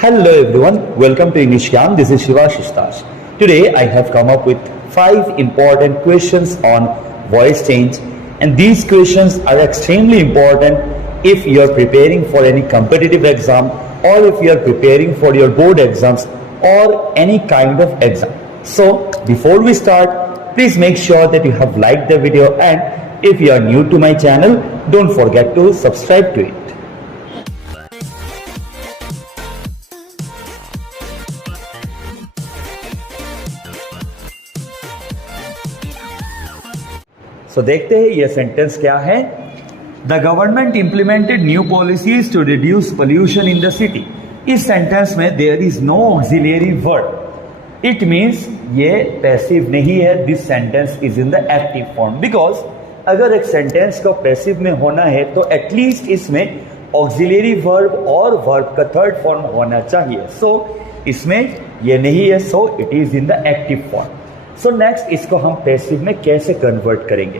Hello everyone, welcome to English Camp. This is Shiva Shishtash. Today I have come up with 5 important questions on voice change, and these questions are extremely important if you are preparing for any competitive exam or if you are preparing for your board exams or any kind of exam. So before we start, please make sure that you have liked the video, and if you are new to my channel, don't forget to subscribe to it. तो देखते हैं ये sentence क्या है। The government implemented new policies to reduce pollution in the city. इस sentence में there is no auxiliary word. It means ये passive नहीं है। This sentence is in the active form, because अगर एक सेंटेंस को पैसिव में होना है तो एटलीस्ट इसमें ऑक्सिलरी वर्ब और वर्ब का थर्ड फॉर्म होना चाहिए। सो इसमें ये नहीं है, so it is in the active form. So next, इसको हम पैसिव में कैसे कन्वर्ट करेंगे?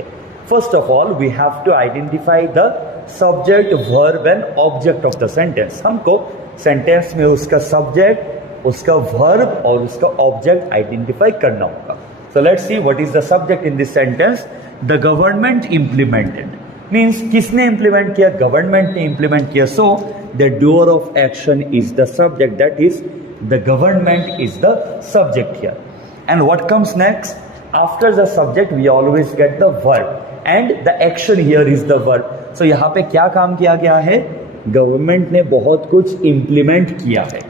First of all we have to identify the subject, verb and object of the sentence. हमको सेंटेंस में उसका सब्जेक्ट, उसका वर्ब और उसका ऑब्जेक्ट आइडेंटिफाई करना होगा। So let's see what is the subject in this sentence. The government implemented means किसने implement किया? गवर्नमेंट ने इंप्लीमेंट किया। So the doer of action is the subject, that is the government is the subject here. And what comes next? After the subject we always get the verb, and the action here is the verb. So यहाँ पे क्या काम किया गया है? Government ने बहुत कुछ इम्प्लीमेंट किया है।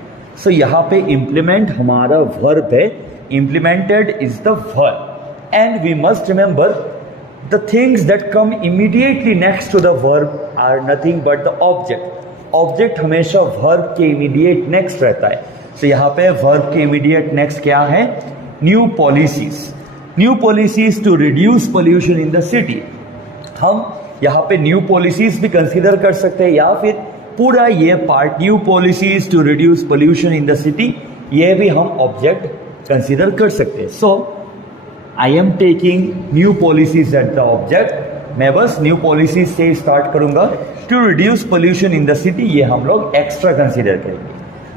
So यहाँ पे इम्प्लीमेंट हमारा verb है, implemented is the verb, and we must remember the things that come immediately next to the verb are nothing but the object. Object हमेशा verb के immediate next रहता है। So यहाँ पे verb के immediate next क्या है? New policies to reduce pollution in the city. हम यहाँ पे न्यू पॉलिसीज भी कंसीडर कर सकते हैं, या फिर पूरा ये part new policies to reduce pollution in the city, ये भी हम ऑब्जेक्ट कंसीडर कर सकते हैं। So I am taking new policies at the object. मैं बस न्यू पॉलिसीज से स्टार्ट करूंगा। To reduce pollution in the city, ये हम लोग एक्स्ट्रा कंसीडर करेंगे।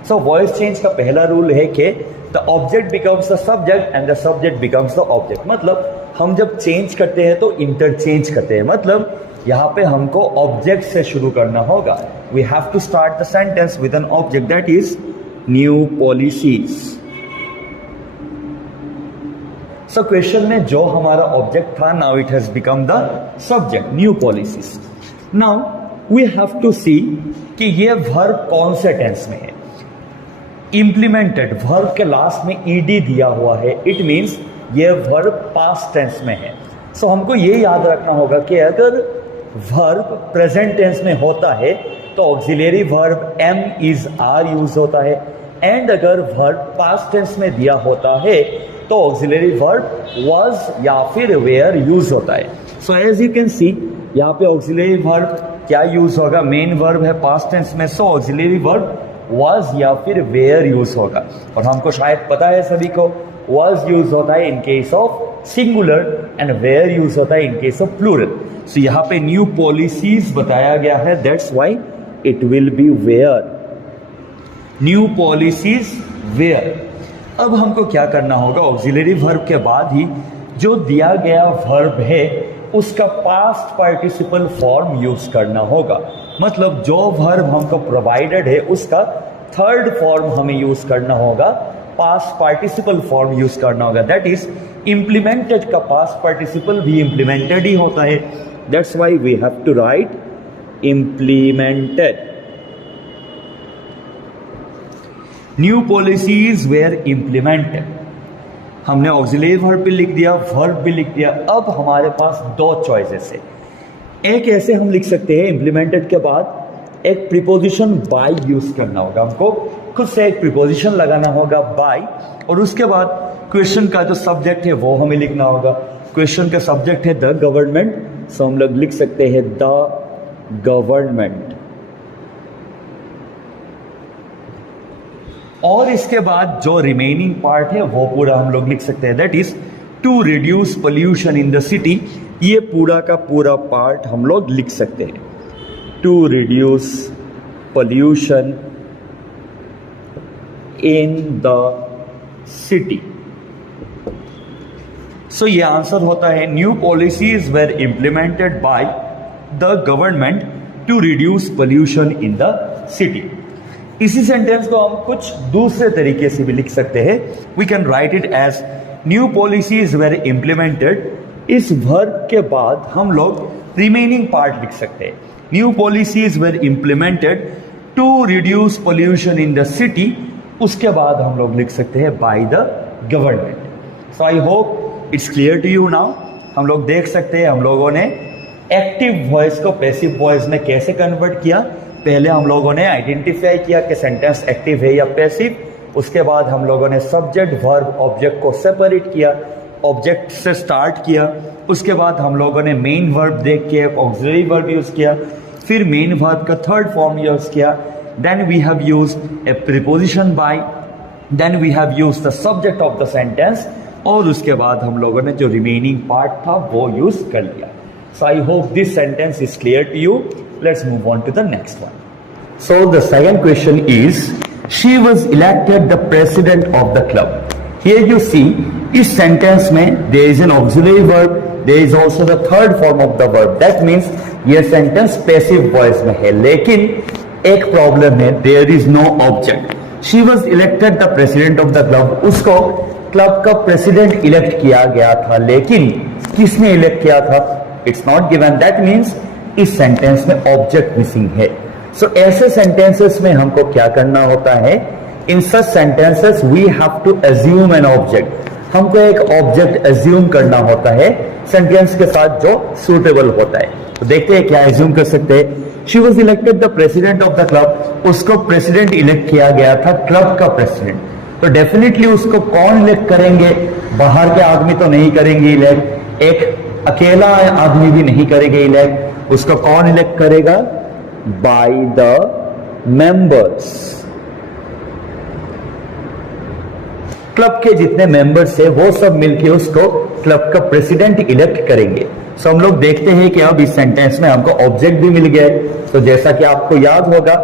सो वॉइस चेंज का पहला रूल है कि the object becomes the subject and the subject becomes the object. मतलब हम जब चेंज करते हैं तो इंटरचेंज करते हैं। मतलब यहाँ पे हमको ऑब्जेक्ट से शुरू करना होगा। We have to start the sentence with an object, that is new policies. So question में जो हमारा ऑब्जेक्ट था, now it has become the subject, new policies. Now we have to see कि ये वर्ब कौन से टेंस में है। इंप्लीमेंटेड, वर्ब के लास्ट में ईडी दिया हुआ है, इट मीन्स ये वर्ब पास्ट टेंस में है। सो हमको ये याद रखना होगा कि अगर वर्ब प्रेजेंट टेंस में होता है तो auxiliary verb am is are use होता है, एंड अगर वर्ब पास्ट टेंस में दिया होता है तो ऑक्सिलरी वर्ब वाज या फिर वेयर यूज होता है। So as you can see यहाँ पे ऑक्सिलरी वर्ब क्या यूज होगा? मेन वर्ब है पास्ट टेंस में, सो ऑक्सिलरी वर्ब was या फिर where यूज होगा। और हमको शायद पता है सभी को, was यूज होता है in case of singular and where use होता है इन केस ऑफ प्लूरल। सो यहाँ पे न्यू पॉलिसीज बताया गया है, that's why it will B where, new policies where। अब हमको क्या करना होगा? ऑक्सिलरी वर्ब के बाद ही जो दिया गया वर्ब है उसका पास्ट पार्टिसिपल फॉर्म यूज करना होगा। मतलब जो वर्ब हमको प्रोवाइडेड है उसका थर्ड फॉर्म हमें यूज करना होगा, पास्ट पार्टिसिपल फॉर्म यूज करना होगा, दैट इज इंप्लीमेंटेड का पास्ट पार्टिसिपल भी इंप्लीमेंटेड ही होता है। That's why we have to write implemented. New policies were implemented. हमने ऑक्सिलरी वर्ब भी लिख दिया, वर्ब भी लिख दिया। अब हमारे पास दो चॉइसेस है। एक ऐसे हम लिख सकते हैं, इंप्लीमेंटेड के बाद एक प्रीपोजिशन बाय यूज करना होगा। हमको खुद से एक प्रीपोजिशन लगाना होगा बाय, और उसके बाद क्वेश्चन का जो सब्जेक्ट है वो हमें लिखना होगा। क्वेश्चन का सब्जेक्ट है द गवर्नमेंट, सो हम लोग लिख सकते हैं द गवर्नमेंट। और इसके बाद जो रिमेनिंग पार्ट है वो पूरा हम लोग लिख सकते हैं, that is to reduce pollution in the city. ये पूरा का पूरा पार्ट हम लोग लिख सकते हैं, to reduce pollution in the city. So ये आंसर होता है new policies were implemented by the government to reduce pollution in the city. इसी सेंटेंस को हम कुछ दूसरे तरीके से भी लिख सकते हैं. We can write it as new policies were implemented. इस वर्ब के बाद हम लोग रिमेनिंग पार्ट लिख सकते हैं. New policies were implemented to reduce pollution in the city. उसके बाद हम लोग लिख सकते हैं by the government. So I hope it's clear to you now. हम लोग देख सकते हैं हम लोगों ने एक्टिव वॉइस को पैसिव वॉइस में कैसे कन्वर्ट किया. पहले हम लोगों ने आइडेंटिफाई किया कि सेंटेंस एक्टिव है या पैसिव. उसके बाद हम लोगों ने सब्जेक्ट वर्ब ऑब्जेक्ट को सेपरेट किया, ऑब्जेक्ट से स्टार्ट किया. उसके बाद हम लोगों ने मेन वर्ब देख के ऑक्सिलरी वर्ब यूज किया, फिर मेन वर्ब का थर्ड फॉर्म यूज किया. Then we have used a preposition by, then we have used the subject of the sentence, और उसके बाद हम लोगों ने जो रिमेनिंग पार्ट था वो यूज कर लिया. So I hope this sentence is clear to you. Let's move on to the next one. So the second question is she was elected the president of the club. Here you see इस sentence में there is an auxiliary verb, there is also the third form of the verb. That means ये sentence passive voice में है. लेकिन एक problem है, there is no object. She was elected the president of the club. उसको club का president elect किया गया था, लेकिन किसने इलेक्ट किया था? It's not given. That means इस सेंटेंस में ऑब्जेक्ट मिसिंग है. सो ऐसे सेंटेंसेस में हमको क्या करना होता है? In such sentences we have to assume an object. हमको एक ऑब्जेक्ट अज्यूम करना होता है सेंटेंस के साथ जो सुटेबल होता है. तो देखते हैं क्या अज्यूम कर सकते हैं. She was elected the president of the club. उसको प्रेसिडेंट इलेक्ट किया गया था, क्लब का प्रेसिडेंट. तो डेफिनेटली उसको कौन इलेक्ट करेंगे? बाहर के आदमी तो नहीं करेंगे इलेक्ट, एक अकेला आदमी भी नहीं करेंगे इलेक्ट. उसको कौन इलेक्ट करेगा? By the members. क्लब के जितने मेंबर्स है वो सब मिलके उसको क्लब का प्रेसिडेंट इलेक्ट करेंगे. सो हम लोग देखते हैं कि अब इस सेंटेंस में हमको ऑब्जेक्ट भी मिल गया है. तो जैसा कि आपको याद होगा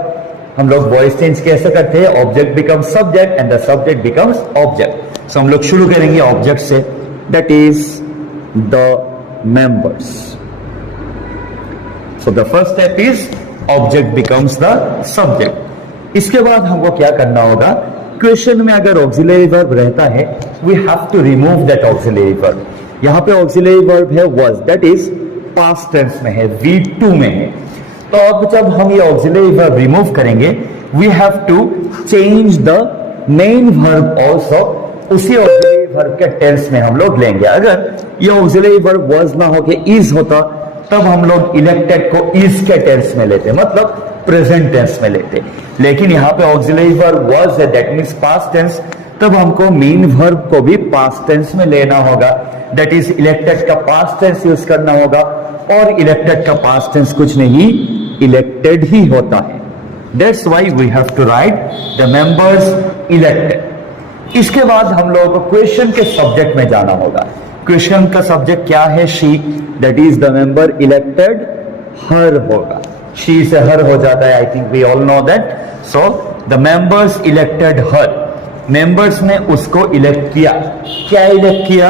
हम लोग वॉइस चेंज कैसे करते हैं? Object becomes subject and the subject becomes object. So हम लोग शुरू करेंगे ऑब्जेक्ट से, that is the members. So the first step is object becomes the subject. इसके बाद हमको क्या करना होगा? क्वेश्चन में अगर ऑक्सिलरी वर्ब रहता है we have to remove that auxiliary verb. यहां पे ऑक्सिलरी वर्ब है was, that is past tense में है, V2 में है. तो अब जब हम ये ऑक्सिलरी वर्ब रिमूव करेंगे we have to change the main verb also. उसी ऑक्सिलरी वर्ब के टेंस में हम लोग लेंगे. अगर ये ऑक्सिलरी वर्ब वाज ना होके इज होता तब हम लोग इलेक्टेड को इज के टेंस में लेते, मतलब प्रेजेंट टेंस में लेते. लेकिन यहाँ पे ऑक्सिलरी वर्ब वाज है, दैट मींस पास्ट टेंस. तब हमको मेन वर्ब को भी पास्ट टेंस में लेना होगा, दैट इज इलेक्टेड का पास्ट टेंस यूज करना होगा. और इलेक्टेड का पास्ट टेंस कुछ नहीं, इलेक्टेड ही होता है. That's why we have to write the members elected. इसके बाद हम लोगों को क्वेश्चन के सब्जेक्ट में जाना होगा. क्वेश्चन का सब्जेक्ट क्या है? She, that is the member elected her होगा. शी से हर हो जाता है, I think we all know that. So the members elected her. Members ने उसको इलेक्ट किया. क्या इलेक्ट किया?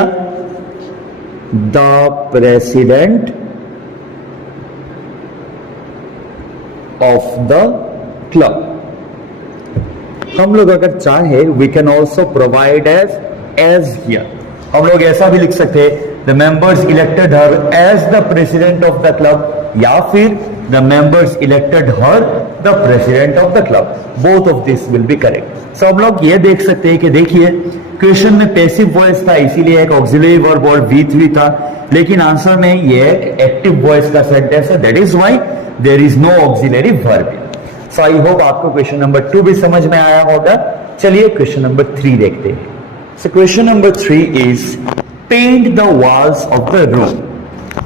The president of the club. हम लोग अगर चाहे we can also provide as here. हम लोग ऐसा भी लिख सकते हैं the members elected her as the president of the club, या फिर the members elected her the president of the club. Both of this will be correct. So हम लोग ये देख सकते हैं कि देखिए क्वेश्चन में पैसिव वॉइस था, इसीलिए एक ऑक्सिलरी वर्ब और V3 था. लेकिन आंसर में ये एक एक्टिव वॉइस का सेंटेंस है, that is why there is no auxiliary verb. So I hope आपको क्वेश्चन नंबर 2 भी समझ में आया होगा. चलिए क्वेश्चन नंबर 3 देखते हैं. So question number 3 is paint the walls of the room.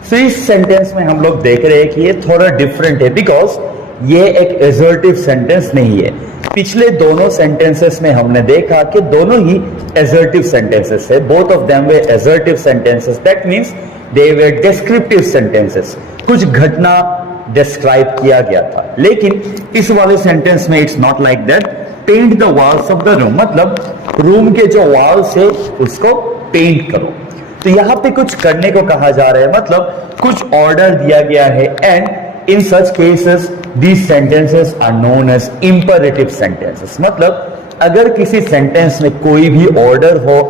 So इस सेंटेंस में हम लोग देख रहे हैं कि ये थोड़ा डिफरेंट है, बिकॉज ये एक एजर्टिव सेंटेंस नहीं है. पिछले दोनों सेंटेंसेस में हमने देखा कि दोनों ही एजर्टिव सेंटेंसेस है. Both of them way assertive sentences. That means they way descriptive sentences. कुछ घटना डिस्क्राइब किया गया था। लेकिन इस वाले सेंटेंस में it's not like that. Paint the walls of the room, मतलब रूम के जो वॉल्स है उसको पेंट करो। तो यहां पे कुछ करने को कहा जा रहा है, मतलब कुछ ऑर्डर दिया गया है। And in such cases these sentences are known as imperative sentences. मतलब अगर किसी सेंटेंस में कोई भी ऑर्डर हो,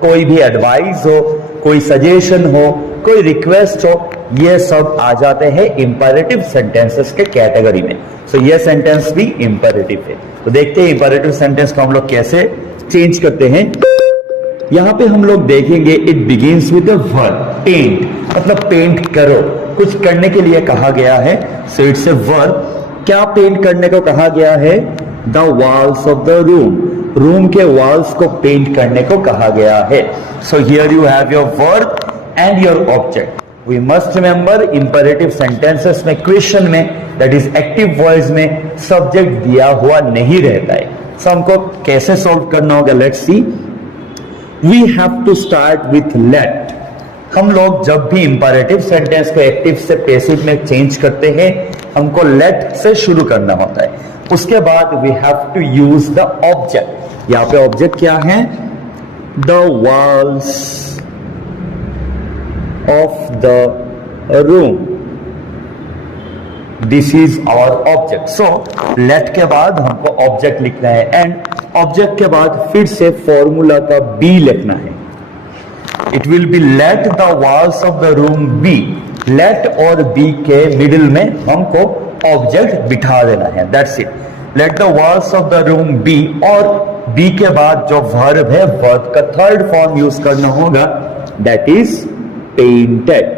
कोई भी एडवाइस हो, कोई सजेशन हो, कोई रिक्वेस्ट हो, ये सब आ जाते हैं इंपरेटिव सेंटेंसेस के कैटेगरी में। सो ये सेंटेंस भी इंपरेटिव है। तो देखते हैं इंपरेटिव सेंटेंस को हम लोग कैसे चेंज करते हैं। यहां पे हम लोग देखेंगे it begins with a verb paint, मतलब पेंट करो, कुछ करने के लिए कहा गया है। So it's a verb. क्या पेंट करने को कहा गया है? The walls of the room, room के वॉल्स को पेंट करने को कहा गया है। So here you have your verb and your object. We must remember imperative sentences में, क्वेश्चन में, दैट इज एक्टिव वॉइस में सब्जेक्ट दिया हुआ नहीं रहता है। सो हमको कैसे सॉल्व करना होगा, let's see. We have to start with let. हम लोग जब भी इंपरेटिव सेंटेंस को एक्टिव से पैसिव में चेंज करते हैं, हमको लेट से शुरू करना होता है। उसके बाद we have to use the object. यहां पे ऑब्जेक्ट क्या है? The walls of the room, this is our object. So let के बाद हमको ऑब्जेक्ट लिखना है एंड ऑब्जेक्ट के बाद फिर से फॉर्मूला का बी लिखना है। It will be let the walls of the room be. Let और बी के मिडिल में हमको ऑब्जेक्ट बिठा देना है, that's it. Let the walls of the room be, और बी के बाद जो वर्ब है, वर्ब का थर्ड फॉर्म यूज करना होगा, that is painted.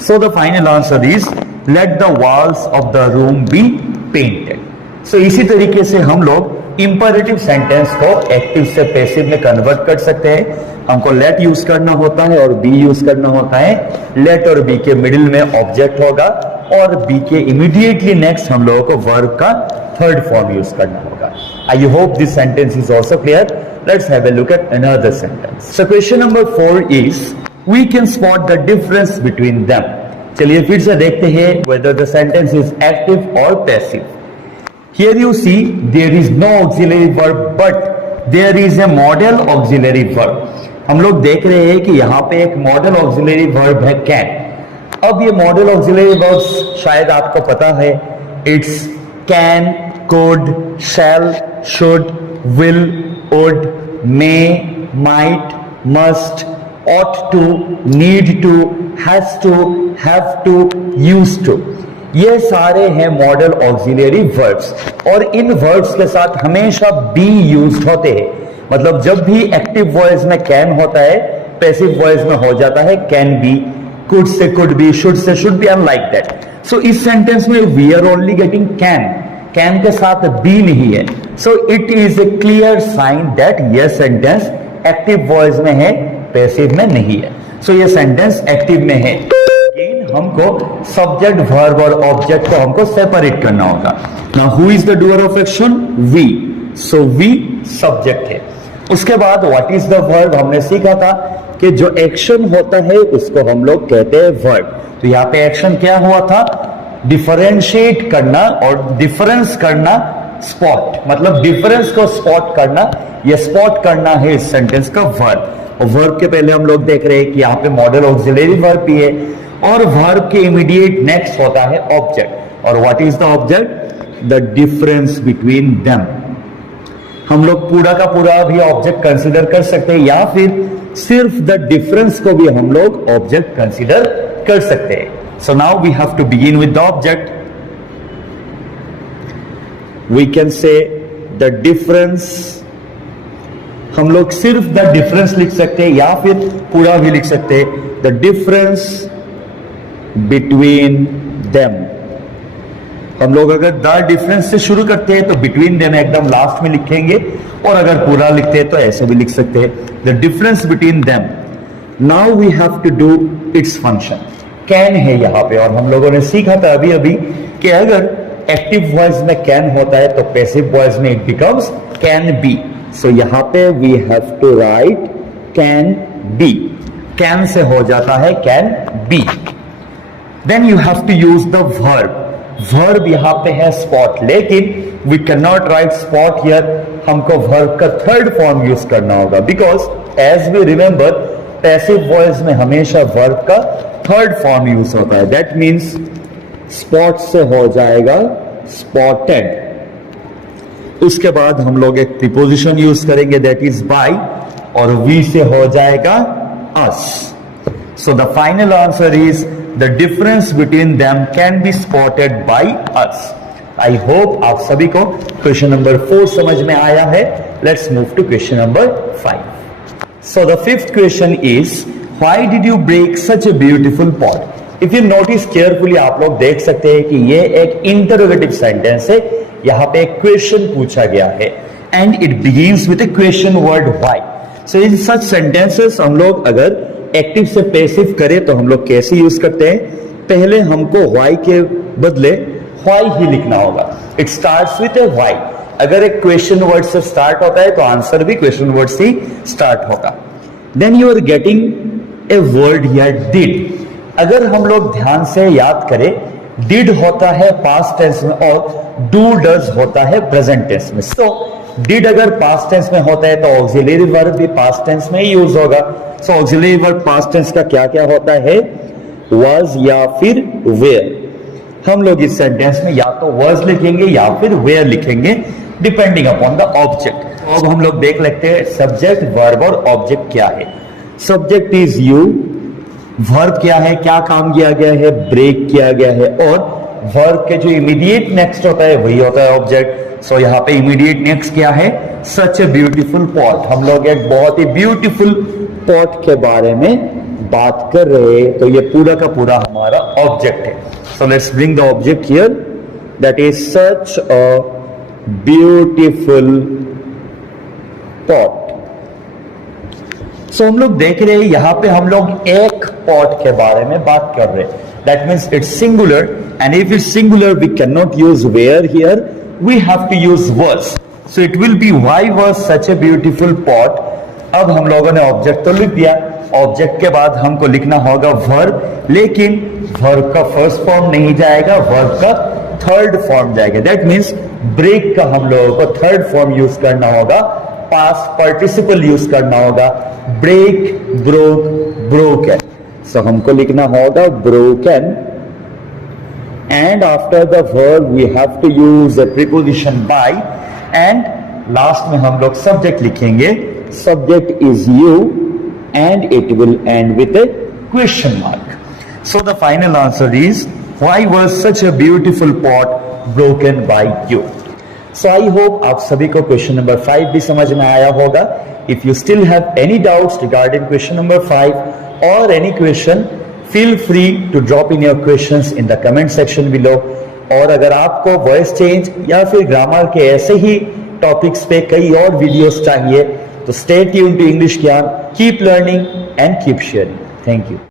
So the final answer is let the walls of the room be painted. So इसी तरीके से हम लोग इंपरेटिव सेंटेंस को एक्टिव से पैसिव में कन्वर्ट कर सकते हैं। हमको लेट यूज करना होता है और बी यूज करना होता है। लेट और बी के मिडिल में ऑब्जेक्ट होगा और बी के इमीडिएटली नेक्स्ट हम लोगों को वर्ब का थर्ड फॉर्म यूज करना होगा। आई hope this sentence is also clear. Let's have a look at another sentence. So question number 4 is we can spot the difference between them. चलिए फिर से देखते हैं whether the sentence is active or passive. Here you see there is no auxiliary verb but there is a model auxiliary verb. हम लोग देख रहे हैं कि यहाँ पे एक मॉडल ऑक्सिलरी वर्ब है can. अब ये मॉडल ऑक्सिलरी वर्ब्स शायद आपको पता है, it's can, could, shall, should, will, would, may, might, must, ought to, need to, has to, have to, used to। ये सारे हैं मॉडल ऑक्सिलरी वर्ब्स और इन वर्ब्स के साथ हमेशा बी यूज होते हैं। मतलब जब भी एक्टिव वॉइस में कैन होता है, पैसिव वॉइस में हो जाता है कैन बी, कुड से कुड बी, शुड से should be, and like that. So इस सेंटेंस में we are only getting can, can के साथ बी नहीं है। So it is a clear sign that यह सेंटेंस एक्टिव वॉइस में है, पैसिव में नहीं है। सो ये सेंटेंस एक्टिव में है। अगेन हमको सब्जेक्ट, वर्ब और ऑब्जेक्ट को हमको सेपरेट करना होगा। Now who is the doer of action? We. So we subject है। उसके बाद व्हाट इज द वर्ब? हमने सीखा था कि जो एक्शन होता है उसको हम लोग कहते हैं वर्ब। तो यहाँ पे एक्शन क्या हुआ था? डिफरेंशिएट करना और डिफरेंस करना, स्पॉट, मतलब डिफरेंस को स्पॉट करना। ये स्पॉट करना है इस सेंटेंस का वर्ब। और वर्ब के पहले हम लोग देख रहे हैं कि यहाँ पे मॉडल ऑक्सिलरी वर्ब भी है और वर्ब के इमीडिएट नेक्स्ट होता है ऑब्जेक्ट। और what is the object? The difference between them. हम लोग पूरा का पूरा भी ऑब्जेक्ट कंसीडर कर सकते हैं या फिर सिर्फ द डिफरेंस को भी हम लोग ऑब्जेक्ट कंसीडर कर सकते हैं। So now we have to begin with the object. We can say the difference. हम लोग सिर्फ द डिफरेंस लिख सकते हैं या फिर पूरा भी लिख सकते हैं। The difference between them. हम लोग अगर द डिफरेंस से शुरू करते हैं तो बिटवीन देम एकदम लास्ट में लिखेंगे, और अगर पूरा लिखते हैं तो ऐसे भी लिख सकते हैं, the difference between them. Now we have to do its function. Can है यहाँ पे, और हम लोगों ने सीखा था अभी अभी कि अगर एक्टिव वॉइस में कैन होता है तो पैसिव वॉइस में it becomes can be. So यहां पे we have to write can be. Can से हो जाता है can be. Then you have to use the verb. Verb यहां पे है स्पॉट, लेकिन we can not write spot here, हमको वर्ब का थर्ड फॉर्म यूज करना होगा, because as we remember passive voice में हमेशा वर्ब का थर्ड फॉर्म यूज होता है। दैट मीन्स स्पॉट से हो जाएगा स्पॉटेड। उसके बाद हम लोग एक प्रीपोजिशन यूज करेंगे, दैट इज बाय, और वी से हो जाएगा us. So the final answer is the difference between them can be spotted by us. I hope आप सभी को क्वेश्चन नंबर 4 समझ में आया है। Let's move to question number 5। So the fifth question is why did you break such a beautiful pot. If you notice carefully, आप लोग देख सकते हैं कि ये एक इंटरोगेटिव सेंटेंस है। यहां पे एक क्वेश्चन पूछा गया है and it begins with a question word why. So in such sentences हम लोग अगर एक्टिव से पैसिव करें तो हम लोग कैसे यूज करते हैं, पहले हमको व्हाई के बदले व्हाई ही लिखना होगा। It starts with a why. अगर एक क्वेश्चन वर्ड से स्टार्ट होता है तो आंसर भी क्वेश्चन वर्ड से स्टार्ट होगा। Then you are getting a word here did. अगर हम लोग ध्यान से याद करें, डिड होता है पास्ट टेंस में और डू डज होता है प्रेजेंट टेंस में। सो डिड अगर पास्ट टेंस में होता है तो ऑक्सिलरी वर्ब भी पास्ट टेंस में ही यूज होगा। सो ऑक्सिलरी वर्ब पास्ट टेंस का क्या क्या होता है, वाज या फिर वेयर। हम लोग इस सेंटेंस में या तो वाज लिखेंगे या फिर वेयर लिखेंगे, डिपेंडिंग अपॉन द ऑब्जेक्ट। अब हम लोग देख लेते हैं सब्जेक्ट, वर्ब और ऑब्जेक्ट क्या है। सब्जेक्ट इज यू, वर्ब क्या है, क्या काम किया गया है, ब्रेक किया गया है, और वर्ब के जो इमीडिएट नेक्स्ट होता है वही होता है ऑब्जेक्ट। सो यहाँ पे इमीडिएट नेक्स्ट क्या है, सच ए ब्यूटीफुल पॉट। हम लोग एक बहुत ही ब्यूटीफुल पॉट के बारे में बात कर रहे हैं, तो ये पूरा का पूरा हमारा ऑब्जेक्ट है। So let's bring the object here, that is such a beautiful pot. So हम लोग देख रहे हैं यहां पे हम लोग एक पॉट के बारे में बात कर रहे हैं। That means it's singular, and if it's singular we can not use were here, we have to use was. So it will be why was such a beautiful pot. अब हम लोगों ने ऑब्जेक्ट तो लिख दिया, ऑब्जेक्ट के बाद हमको लिखना होगा वर्ब, लेकिन वर्ब का फर्स्ट फॉर्म नहीं जाएगा, वर्ब का थर्ड फॉर्म जाएगा। दैट मीन्स ब्रेक का हम लोगों को थर्ड फॉर्म यूज करना होगा, पास्ट पार्टिसिपल यूज करना होगा, ब्रेक, ब्रोक, ब्रोकन। सो हमको लिखना होगा broken, and after the verb we have to use a preposition by, and last में हम लोग सब्जेक्ट लिखेंगे, subject is you, and it will end with a question mark. So the final answer is, why was such a beautiful pot broken by you? So I hope आप सभी को question number 5 भी समझ में आया होगा। If you still have any doubts regarding question number 5 or any question, feel free to drop in your questions in the comment section below. और अगर आपको वॉइस चेंज या फिर ग्रामर के ऐसे ही टॉपिक्स पे कई और वीडियोस चाहिए तो stay tuned to English Gyan. Keep learning and keep sharing. Thank you.